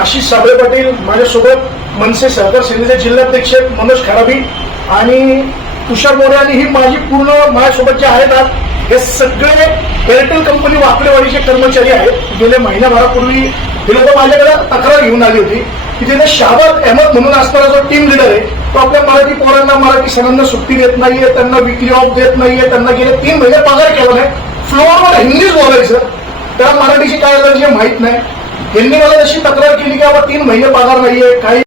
आशिष साबळे पाटील, माझ्यासोबत मनसे सहकार सेनेचे जिल्हाध्यक्ष मनोज खराबी आणि तुषार मोरे आणि ही माझी पूर्ण माझ्यासोबत जे आहेत आज हे सगळे एअरटेल कंपनी वाकडेवाडीचे कर्मचारी आहेत. गेल्या महिन्याभरापूर्वी हे लोक माझ्याकडे तक्रार घेऊन आली होती की तिथे शहाबाद अहमद म्हणून असणारा जो टीम लीडर आहे तो आपल्या मराठी पोरांना मराठी सणांना सुट्टी देत नाहीये, त्यांना विकली ऑफ देत नाहीये, त्यांना गेले 3 महिने पगार केला नाही. फ्लोअरवर हिंदीच बोलायचं, त्याला मराठीची काय अलर्जी माहित नाही. यांनी मला जशी तक्रार केली की बाबा 3 महिने पगार नाहीये, काही